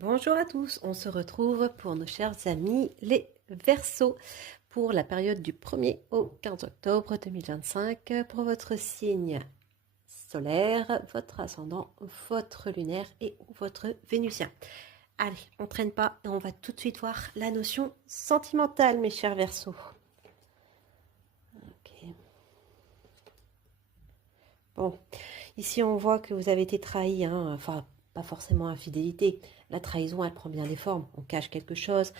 Bonjour à tous, on se retrouve pour nos chers amis les Verseaux pour la période du 1er au 15 octobre 2025 pour votre signe solaire, votre ascendant, votre lunaire et votre vénusien. Allez, on traîne pas et on va tout de suite voir la notion sentimentale, mes chers Verseaux. Ok. Bon, ici on voit que vous avez été trahi, hein, enfin pas forcément infidélité. La trahison, elle prend bien des formes. On cache quelque chose,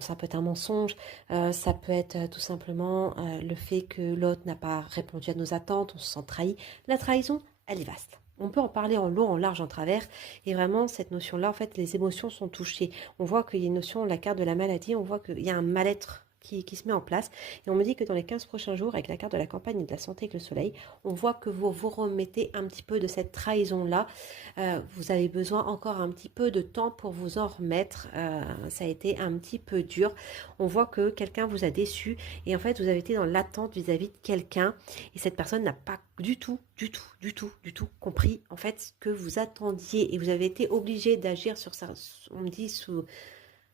ça peut être un mensonge, ça peut être tout simplement le fait que l'autre n'a pas répondu à nos attentes, on se sent trahi. La trahison, elle est vaste. On peut en parler en long, en large, en travers. Et vraiment, cette notion-là, en fait, les émotions sont touchées. On voit qu'il y a une notion, la carte de la maladie, on voit qu'il y a un mal-être qui se met en place. Et on me dit que dans les 15 prochains jours, avec la carte de la campagne et de la santé avec le soleil, on voit que vous vous remettez un petit peu de cette trahison-là. Vous avez besoin encore un petit peu de temps pour vous en remettre. Ça a été un petit peu dur. On voit que quelqu'un vous a déçu et en fait, vous avez été dans l'attente vis-à-vis de quelqu'un et cette personne n'a pas du tout compris en fait ce que vous attendiez et vous avez été obligé d'agir sur ça. On me dit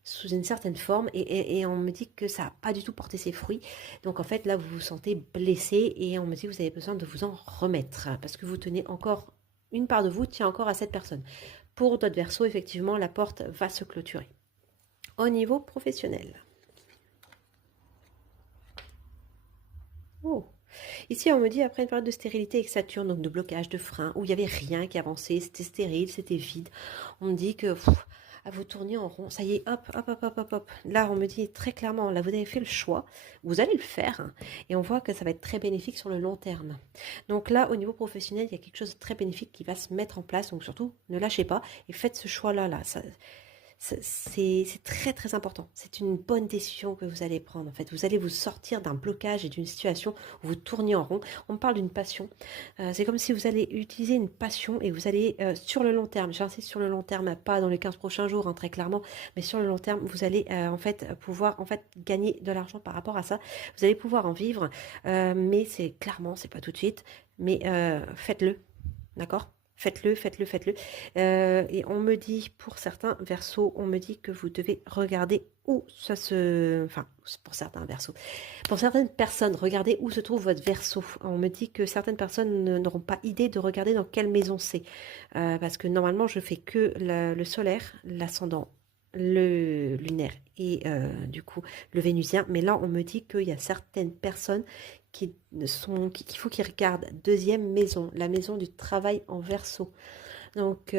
sous une certaine forme et on me dit que ça n'a pas du tout porté ses fruits. Donc en fait là vous vous sentez blessé et on me dit que vous avez besoin de vous en remettre parce que vous tenez encore, une part de vous tient encore à cette personne. Pour d'autres Verseaux, effectivement, la porte va se clôturer. Au niveau professionnel. Oh. Ici, on me dit, après une période de stérilité avec Saturne, donc de blocage, de frein, où il n'y avait rien qui avançait, c'était stérile, c'était vide, on me dit que à vous tourner en rond, ça y est, hop, hop, hop, hop, hop, hop. Là, on me dit très clairement, là, vous avez fait le choix, vous allez le faire, hein, et on voit que ça va être très bénéfique sur le long terme. Donc là, au niveau professionnel, il y a quelque chose de très bénéfique qui va se mettre en place, donc surtout, ne lâchez pas, et faites ce choix-là, là, c'est très très important. C'est une bonne décision que vous allez prendre. En fait, vous allez vous sortir d'un blocage et d'une situation où vous tournez en rond. On parle d'une passion. C'est comme si vous allez utiliser une passion et vous allez sur le long terme. J'insiste sur le long terme, pas dans les 15 prochains jours, hein, très clairement, mais sur le long terme, vous allez en fait pouvoir en fait gagner de l'argent par rapport à ça. Vous allez pouvoir en vivre, mais c'est clairement, c'est pas tout de suite. Mais faites-le, d'accord? Faites-le, faites-le, faites-le. Et on me dit, pour certains Verseaux, on me dit que vous devez regarder où ça se... Enfin, pour certains Verseaux. Pour certaines personnes, regardez où se trouve votre Verseau. On me dit que certaines personnes n'auront pas idée de regarder dans quelle maison c'est. Parce que normalement, je fais que le solaire, l'ascendant, le lunaire et du coup le vénusien. Mais là, on me dit qu'il y a certaines personnes qu'il faut qu'ils regardent deuxième maison, la maison du travail en Verseau. Donc